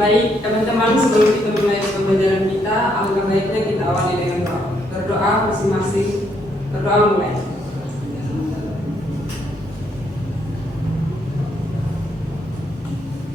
Baik teman-teman, sebelum kita mulai pembelajaran kita, alangkah baiknya kita awali dengan doa. Berdoa masing-masing. Berdoa mulai.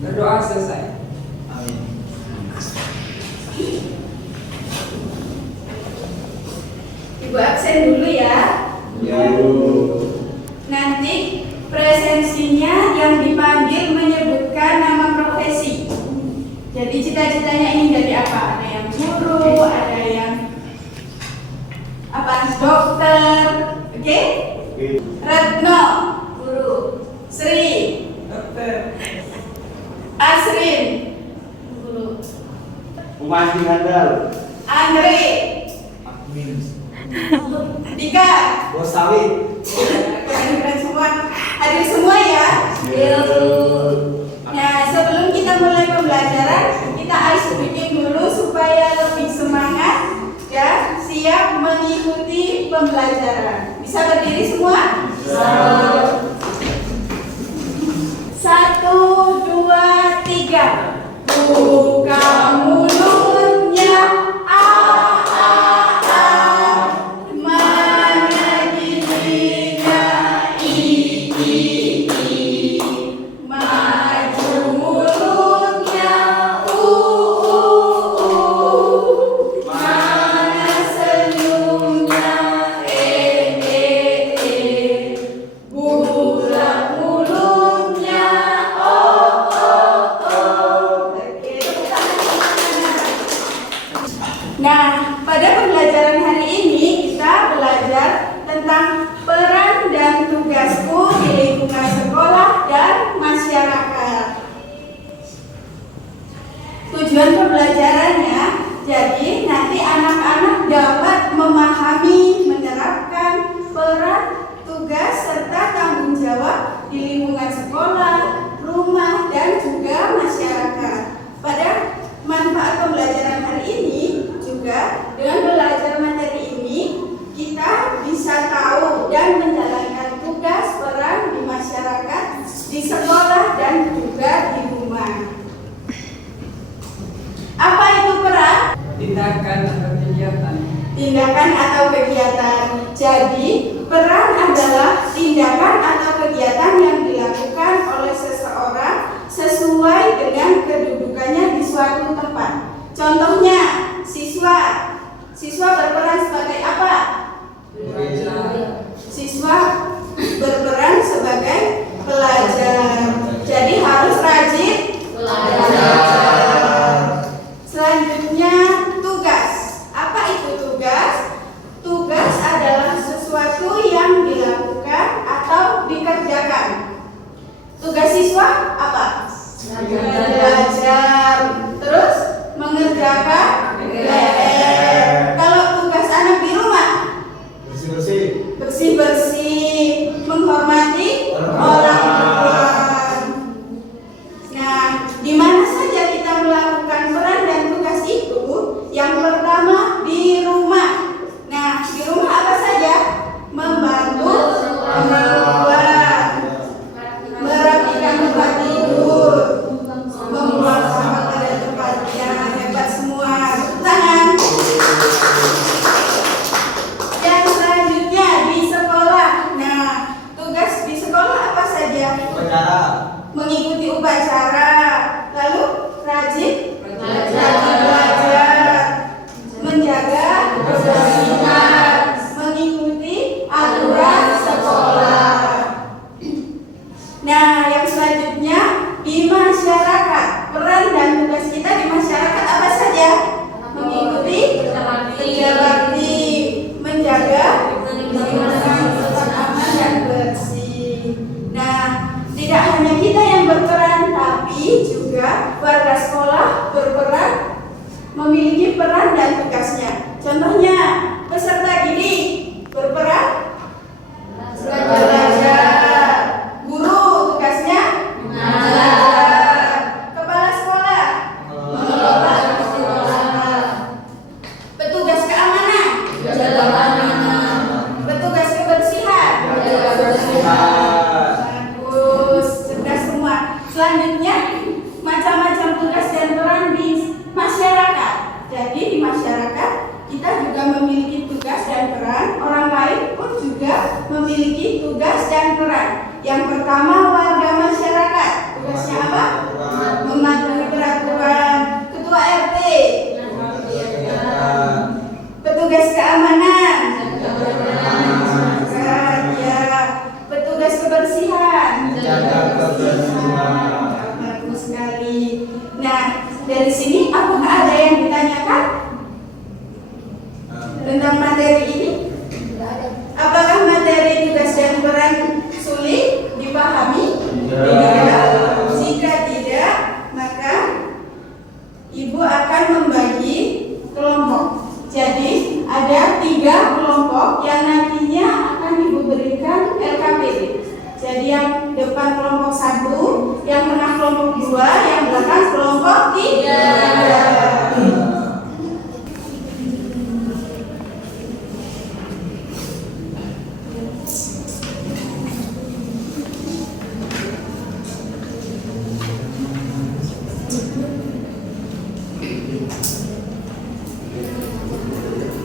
Berdoa selesai. Amin. Ibu absen dulu ya. Ya. Nanti presensinya yang dipanggil menyebutkan nama profesi. Jadi cita-citanya ingin jadi apa? Ada yang guru, ada yang apa? Dokter, oke? Retno, guru. Sri, Dokter. Asrin, guru. Bupati handal. Andre, Admin. Dika. Bos sawit. Keren-keren semua. Hadir semua ya. Nah, sebelum kita mulai pembelajaran, kita ice breaking dulu supaya lebih semangat dan siap mengikuti pembelajaran. Bisa berdiri semua? Bisa. 1, 2, 3. Buka mulutnya. Mana giginya? Maju mulutnya. Mana senyumnya? Bulat mulutnya. Oke. Nah, pada pembelajaran hari ini kita belajar tentang peran dan tugasku di lingkungan sekolah dan masyarakat. Tujuan pembelajarannya, jadi nanti anak-anak dapat memahami, menerapkan peran, tugas, serta tanggung jawab di lingkungan sekolah, rumah, dan juga masyarakat. Pada manfaat pembelajaran hari ini juga, dengan belajar materi ini kita bisa tahu dan menjalankan tugas peran di masyarakat, di sekolah, dan juga di rumah. Apa itu peran? Tindakan atau kegiatan. Tindakan atau kegiatan. Jadi, peran adalah tindakan atau kegiatan yang dilakukan oleh seseorang sesuai dengan kedudukannya di suatu tempat. Contohnya, siswa berperan sebagai apa? Siswa berperan sebagai pelajar. Jadi harus rajin belajar. Selanjutnya, tugas. Apa itu tugas? Tugas adalah sesuatu yang dilakukan atau dikerjakan. Tugas siswa apa? Belajar. Terus mengerjakan PR. Kalau tugas anak di rumah, bersih-bersih, menghormati orang tua. Nah, di mana saja kita melakukan peran dan tugas itu? Yang pertama di rumah. Nah, di rumah apa saja? Membantu orang tua, merapikan tempat tidur, membuang sampah pada tempatnya. Hebat semua. Tepuk tangan. Yang selanjutnya di sekolah. Nah, tugas di sekolah apa saja? Mengikuti upacara, lalu rajin belajar, menjaga kebersihan, mengikuti aturan sekolah. Nah, yang selanjutnya di masyarakat. Peran dan tugas kita di masyarakat apa saja? Mengikuti kerja bakti, menjaga lingkungan tetap aman dan bersih. Nah, tidak hanya kita yang berperan, tapi juga warga sekolah berperan, memiliki peran dan tugasnya. Contohnya, peserta didik berperan belajar. Guru tugasnya mengajar. Kepala sekolah mengelola sekolah. Petugas keamanan menjaga keamanan. Petugas kebersihan menjaga kebersihan. Bagus, cerdas semua. Selanjutnya, macam-macam tugas dan peran juga memiliki tugas dan peran. Yang pertama, warga masyarakat. Tugasnya apa? Mematuhi peraturan. Ketua RT. Petugas keamanan. Ya. Petugas kebersihan. Bagus sekali. Nah, dari sini apakah ada yang ditanyakan tentang materi ini? Apakah materi tugas dan peran sulit dipahami? Tidak. Jika tidak, maka Ibu akan membagi kelompok. Jadi ada 3 kelompok yang nantinya akan Ibu berikan LKPD. Jadi yang depan kelompok 1, yang tengah kelompok 2, yang belakang kelompok 3.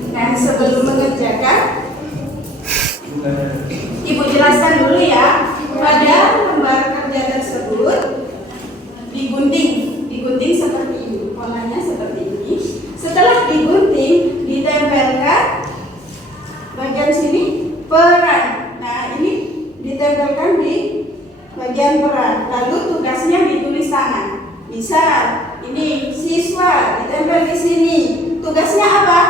Nah, sebelum mengerjakan, Ibu jelaskan dulu ya. Pada lembar kerja tersebut digunting seperti ini, polanya seperti ini. Setelah digunting, ditempelkan bagian sini peran. Nah, ini ditempelkan di bagian peran. Lalu tugasnya ditulis tangan. Misal ini siswa ditempel di sini. Tugasnya apa?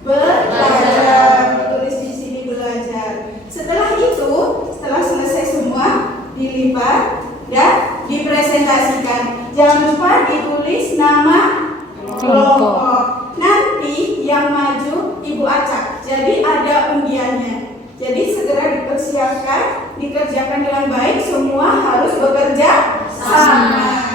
Belajar. Ditulis di sini belajar. Setelah itu, setelah selesai semua, dilipat dan dipresentasikan. Jangan lupa ditulis nama kelompok. Nanti yang maju Ibu acak. Jadi ada undiannya. Jadi segera dipersiapkan, dikerjakan dengan baik. Semua harus bekerja sama.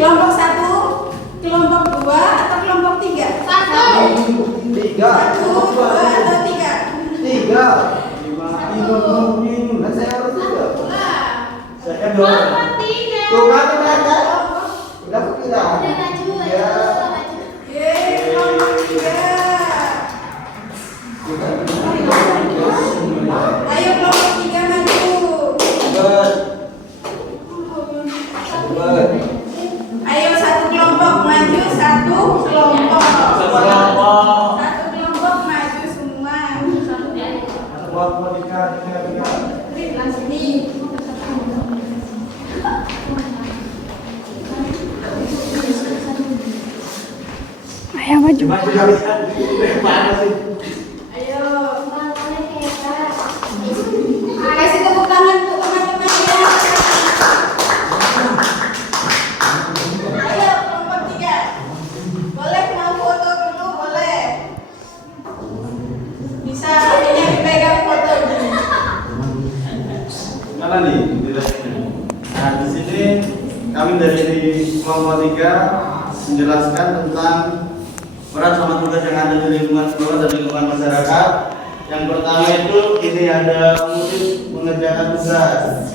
Kelompok 1, kelompok 2 atau kelompok 3? 3. 1, 2 atau 3? 3. Ini saya harus 3. Saya 2. Tuh kan mereka udah kira. Ya. Kelompok 3. Ayo kelompok 3 maju. Ayo satu kelompok maju, satu kelompok. Satu kelompok maju semua. Sini. Ayo maju. Ayo. Kasih tepuk tangan untuk teman-teman ya. Ayo kelompok 3. Boleh mau foto dulu, boleh. Bisa ini dipegang foto gini. Mana nih? Nah, di sini kami dari kelompok 3 menjelaskan tentang peran sama tugas yang ada di lingkungan sekolah dan lingkungan masyarakat. Yang pertama itu ini ada mengerjakan tugas.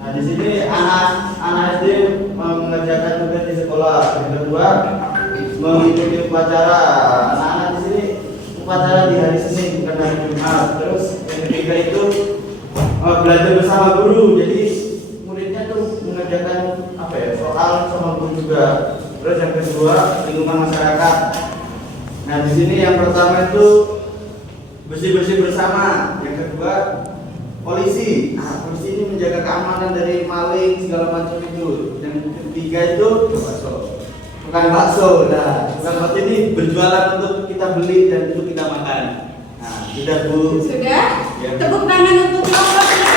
Nah, di sini anak SD mengerjakan tugas di sekolah. Yang kedua mengikuti upacara. Anak-anak di sini upacara di hari Senin bukan hari Jumat. Terus yang ketiga itu belajar bersama guru. Jadi muridnya tuh mengerjakan soal sama guru juga. Terus yang kedua lingkungan masyarakat. Nah di sini yang pertama itu bersih-bersih bersama. Yang kedua polisi. Nah polisi ini menjaga keamanan dari maling segala macam itu. Yang ketiga itu bukan bakso. Nah bukan bakso ini berjualan untuk kita beli dan untuk kita makan. Nah sudah Bu. Sudah? Ya. Tepuk tangan untuk kelompok 3.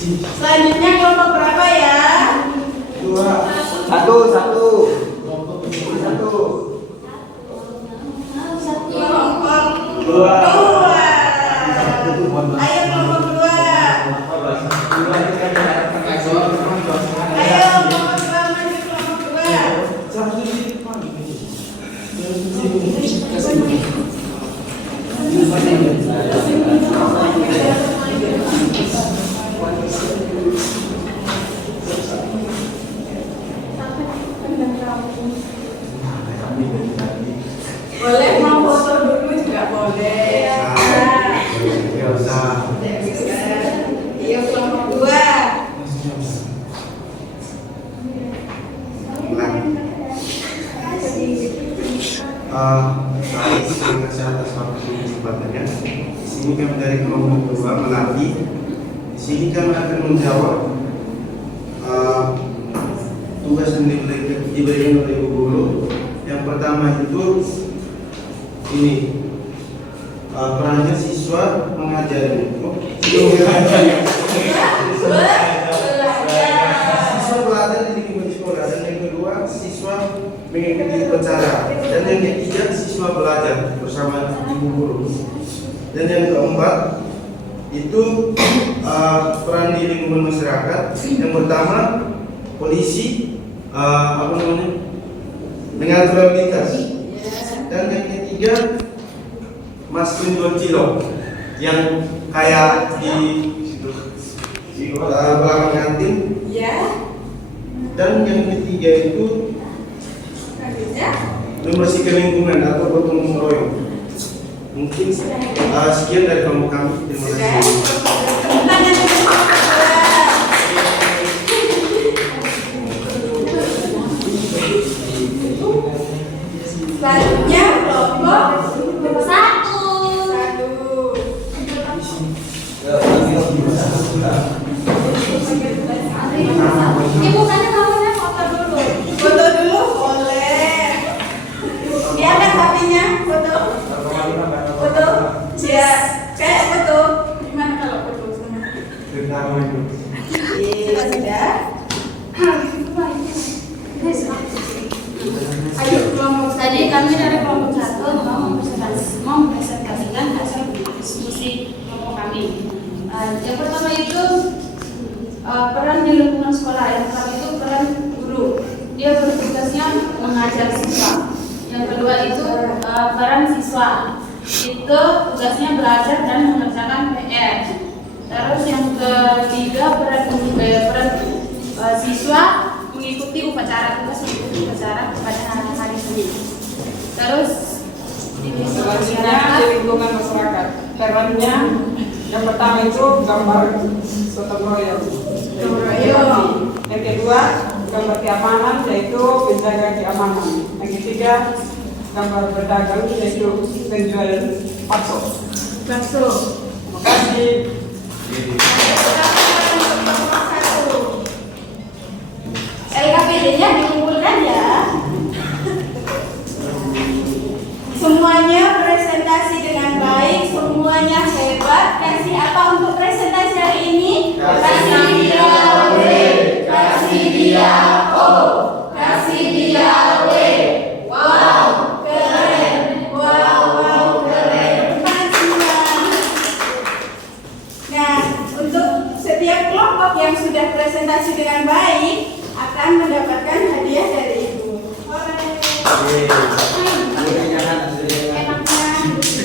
Selanjutnya kelompok berapa ya? Satu. Kelompok Dua. 2. Ayo kelompok 2. Ayo kelompok 2 maju kelompok 2. Boleh mau foto dulu juga boleh. Iya kelompok 2. Baik, terima kasih atas waktu kesempatannya. Di sini kami dari kelompok 2 Melati. Di sini kami akan menjawab tugas yang diberikan oleh Ibu Guru. Yang pertama itu ini perannya siswa mengajari. Siswa belajar di lingkungan sekolah, dan yang kedua siswa mengikuti upacara, dan yang ketiga siswa belajar bersama ibu guru, dan yang keempat itu peran di lingkungan masyarakat. Yang pertama polisi mengatur lalu lintas, dan yang ketiga mas penjual cilok yang kayak di belakang kantin, Ya. dan yang ketiga itu Selanjutnya. membersihkan lingkungan atau gotong royong. Mungkin sekian dari kelompok kami. Terima kasih. Tangan dulu. Selanjutnya kelompok 1. Ibu kan namanya foto dulu. Foto dulu boleh. Diangkat HP-nya, foto. Foto. Ya, kayak foto. Gimana kalau foto sama? Iya, sudah. Ayo kelompok Tadi kami dari kelompok 1 mau mempresentasikan hasil diskusi kelompok kami. Yang pertama itu peran di lingkungan sekolah. Yang pertama itu peran guru. Dia bertugasnya mengajar siswa. Yang kedua itu peran siswa. Itu tugasnya belajar dan mengerjakan PR. Terus yang ketiga peran siswa mengikuti upacara, tugas mengikuti upacara pada hari Senin. Terus Selanjutnya di lingkungan masyarakat. Perannya yang pertama itu gambar gotong royong. Yang kedua gambar keamanan, yaitu penjaga keamanan. Yang ketiga gambar berdagang, yaitu penjual bakso. Terima kasih. LKPD-nya dikumpulkan ya. Semuanya presentasi dengan baik, semuanya hebat. Kasih apa untuk presentasi hari ini? Kasih dia W, kasih dia O, kasih dia W. Wow, keren. Wow, keren. Nah, untuk setiap kelompok yang sudah presentasi dengan baik akan mendapatkan hadiah dari ibu.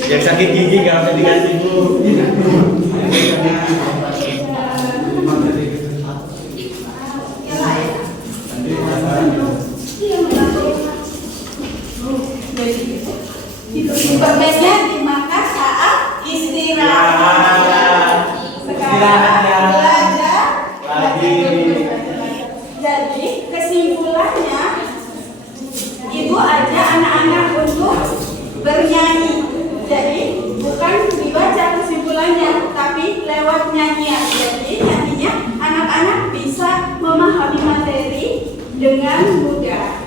Yang sakit gigi nggak usah dikasih Bu. Permennya dimakan saat istirahat. Sekarang belajar Lagi. Jadi kesimpulannya, ibu ajak anak-anak untuk bernyanyi. Jadi bukan dibaca kesimpulannya, tapi lewat nyanyian. Jadi nantinya anak-anak bisa memahami materi dengan mudah.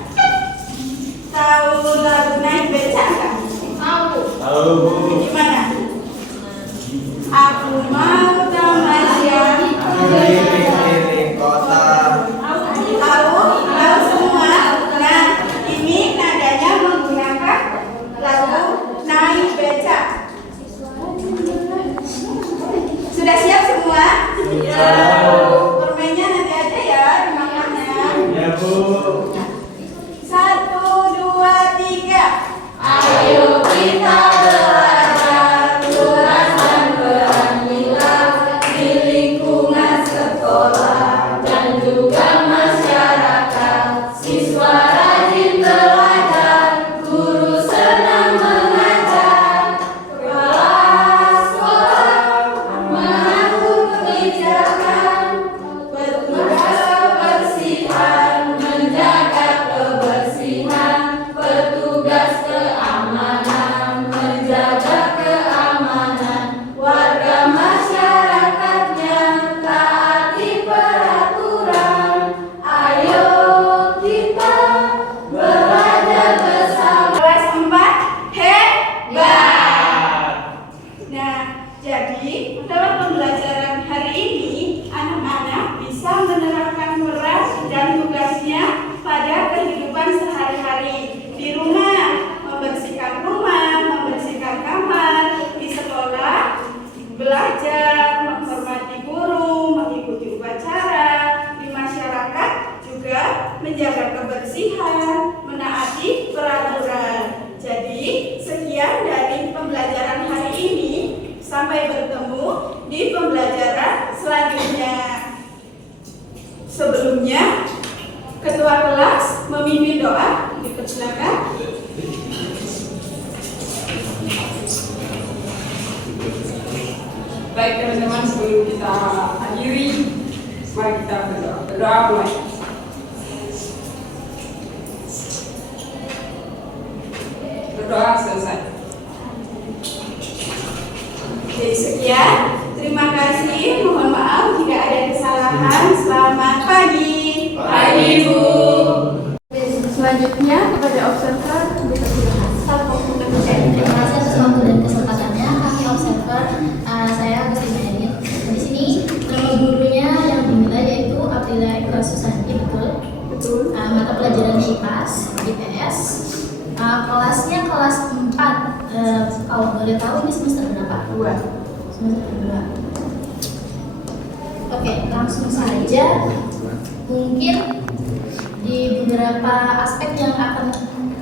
Tahu lagu naik beca nggak? Tahu Bu. Gimana? Aku mau tamasya keliling kota. Tahu semua. Nah, ini nadanya menggunakan lagu naik becak. Sudah siap semua? Permennya nanti aja ya dimakannya. Ya Bu. 1, 2, 3. Ayo kita belajar turasan beranilah di lingkungan sekolah dan juga masyarakat. Siswa rajin belajar, guru senang mengajar. Kelas sekolah mengatur kebijakan, petugas kebersihan menjaga kebersihan, petugas keamanan menjaga keamanan, warga masyarakatnya taati peraturan. Ayo kita belajar bersama. Kelas 4 hebat. Nah, jadi dalam pembelajaran hari ini anak-anak bisa menerapkan peran dan tugasnya pada kehidupan sehari-hari di rumah, membersihkan rumah, membersihkan kamar, di sekolah belajar, menghormati guru, mengikuti upacara, di masyarakat juga menjaga kebersihan, menaati peraturan. Jadi, sekian dari pembelajaran hari ini. Sampai bertemu di pembelajaran selanjutnya. Sebelumnya, Ketua kelas memimpin doa. Dipersilakan. Baik teman-teman, sebelum kita akhiri, mari kita berdoa. Berdoa mulai. Berdoa selesai. Jadi sekian, terima kasih. Mohon maaf jika ada kesalahan. Selamat pagi. Pagi Bu. Selanjutnya kepada observer dipersilakan. Terima kasih atas waktu dan kesempatannya. Kami observer, saya Agus Ibrahim. Di sini nama gurunya yang dinilai yaitu Aprila Eka Susanti, betul? Mata pelajaran IPAS, IPS. Kelasnya kelas 4. Kalau boleh tahu ini semester berapa? 2. Semester 2. Oke, langsung saja. Mungkin di beberapa aspek yang akan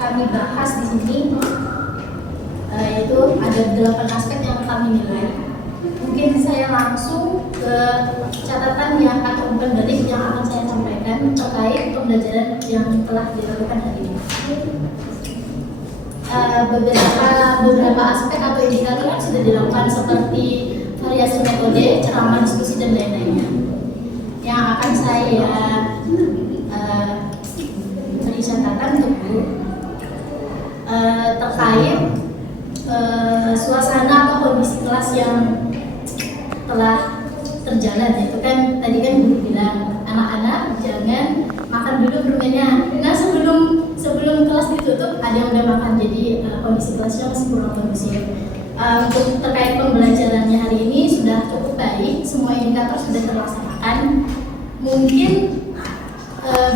kami bahas di sini, yaitu ada 8 aspek yang kami nilai. Mungkin saya langsung ke catatan yang atau pendelik yang akan saya sampaikan terkait pembelajaran yang telah dilakukan hari ini. Beberapa aspek atau indikator yang sudah dilakukan seperti variasi metode, ceramah, diskusi dan lain-lainnya. Yang akan saya beri catatan untuk Bu terkait suasana atau kondisi kelas yang telah terjalan. Itu kan tadi kan guru bilang anak-anak jangan makan dulu permennya. Nah sebelum kelas ditutup ada yang udah makan, jadi kondisi kelasnya masih kurang kondusif. Untuk terkait pembelajarannya hari ini sudah cukup baik, semua indikator sudah terlaksanakan. Mungkin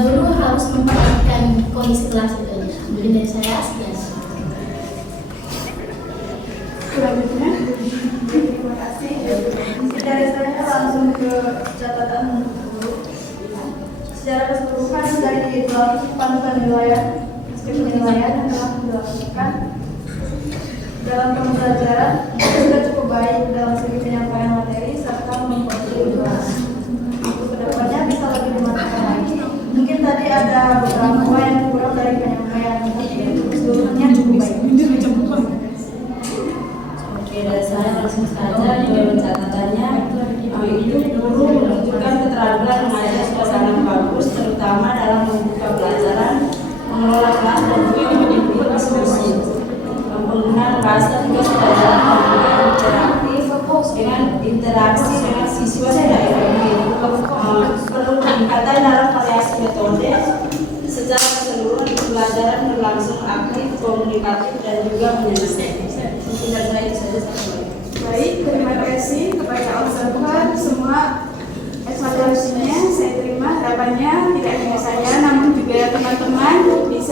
guru harus memperhatikan kondisi kelas itu aja. Jadi dari saya sekian. Selanjutnya, terima kasih. Dari saya langsung ke catatan guru. Secara keseluruhan dari 8 penilaian, aspek penilaian yang telah dilakukan dalam pembelajaran sudah cukup baik dalam segi penyampaian materi serta mengkontribusi. Untuk kedepannya bisa lebih dimatangkan lagi. Mungkin tadi ada beberapa poin yang kurang dari penyampaian, tapi untuk keseluruhannya cukup baik. Oke, dari saya langsung saja ke catatannya. Itu guru menunjukkan keterampilan mengajar suasana bagus, terutama dalam membuka pelajaran, mengelola kelas dan juga mengikuti diskusi. Penggunaan bahasa juga sudah dalam interaktif dengan interaksi dengan siswa tidak efektif. Perlu peningkatan dalam variasi metode. Secara keseluruhan pelajaran berlangsung aktif, komunikatif dan juga menyenangkan. Mungkin dari saya itu saja. Baik, terima kasih kepada observer semua.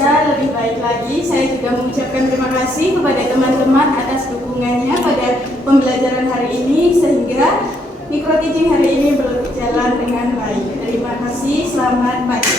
bisa lebih baik lagi. Saya juga mengucapkan terima kasih kepada teman-teman atas dukungannya pada pembelajaran hari ini sehingga micro teaching hari ini berjalan dengan baik. Terima kasih, selamat pagi.